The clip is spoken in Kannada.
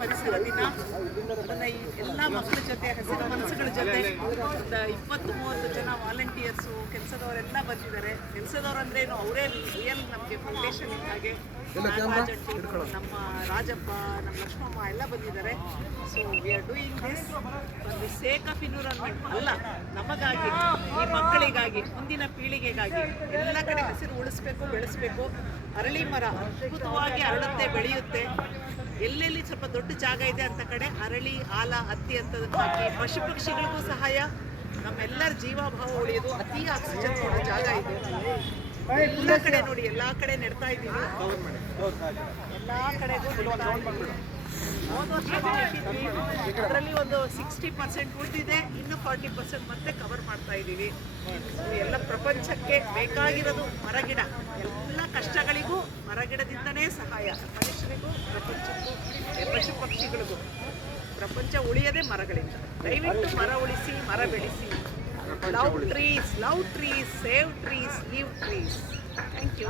ಪರಿಸರ ದಿನ. ಅದನ್ನು ಎಲ್ಲ ಮಕ್ಕಳ ಜೊತೆ, ಹಸಿರು ಮನಸ್ಸುಗಳ ಜೊತೆ ಒಂದು 20-30 ಜನ ವಾಲಂಟಿಯರ್ಸು, ಕೆಲಸದವರೆಲ್ಲ ಬಂದಿದ್ದಾರೆ. ಕೆಲಸದವ್ರು ಅಂದ್ರೆ ಏನು, ಅವರೇ ರಿಯಲ್ ನಮಗೆ ಫೌಂಡೇಶನ್ ಇದ್ದಾಗೆ. ನಾಗರಾಜ್ ಅಂಟಿ, ನಮ್ಮ ರಾಜಪ್ಪ, ನಮ್ಮ ಲಕ್ಷ್ಮಮ್ಮ ಎಲ್ಲ ಬಂದಿದ್ದಾರೆ. So we are doing this for the sake of environment ಅಲ್ಲ, ನಮಗಾಗಿ, ಈ ಮಕ್ಕಳಿಗಾಗಿ, ಮುಂದಿನ ಪೀಳಿಗೆಗಾಗಿ. ಎಲ್ಲ ಕಡೆ ಹಸಿರು ಉಳಿಸ್ಬೇಕು, ಬೆಳೆಸಬೇಕು. ಅರಳಿ ಮರ ಅದ್ಭುತವಾಗಿ ಅರಳುತ್ತೆ, ಬೆಳೆಯುತ್ತೆ. ಎಲ್ಲೆಲ್ಲಿ ಸ್ವಲ್ಪ ದೊಡ್ಡ ಜಾಗ ಇದೆ ಅಂತ ಕಡೆ ಅರಳಿ, ಆಲ, ಹತ್ತಿ ಅಂತದಕ್ಕೆ ಹಾಕಿ ಪಶು ಪಕ್ಷಿಗಳಿಗೂ ಸಹಾಯ, ನಮ್ಮೆಲ್ಲರ ಜೀವಭಾವ ಉಳಿಯೋದು. ಅತಿ ಆಕ್ಸಿಜನ್ ಕೊಡೋ ಜಾಗ ಇದು. ಎಲ್ಲ ಕಡೆ ನೋಡಿ, ಎಲ್ಲ ಕಡೆ ನೆಡ್ತಾ ಇದ್ದೀವಿ, ಎಲ್ಲ ಕಡೆಗೂ ನೆಡ್ತಾ ಇದ್ದೀವಿ. ಹೋದ ವರ್ಷ ನೆಟ್ಟಿದ್ವಿ, ಅದರಲ್ಲಿ ಒಂದು 60% ಉಳಿದಿದೆ, ಇನ್ನು 40% ಮತ್ತೆ ಕವರ್ ಮಾಡ್ತಾ ಇದ್ದೀವಿ. ಎಲ್ಲ ಪ್ರಪಂಚಕ್ಕೆ ಬೇಕಾಗಿರೋದು ಮರಗಿಡ. ಎಲ್ಲ ಕಷ್ಟಗಳಿಗೂ ಮರಗಿಡದಿಂದನೇ ಸಹಾಯ, ಮನುಷ್ಯರಿಗೂ, ಪ್ರಪಂಚಕ್ಕೂ, ಪಶು ಪಕ್ಷಿಗಳಿಗೂ. ಪ್ರಪಂಚ ಉಳಿಯದೆ ಮರಗಳಿಂದ. ದಯವಿಟ್ಟು ಮರ ಉಳಿಸಿ, ಮರ ಬೆಳೆಸಿ. Love trees, save trees, leave trees. Thank you.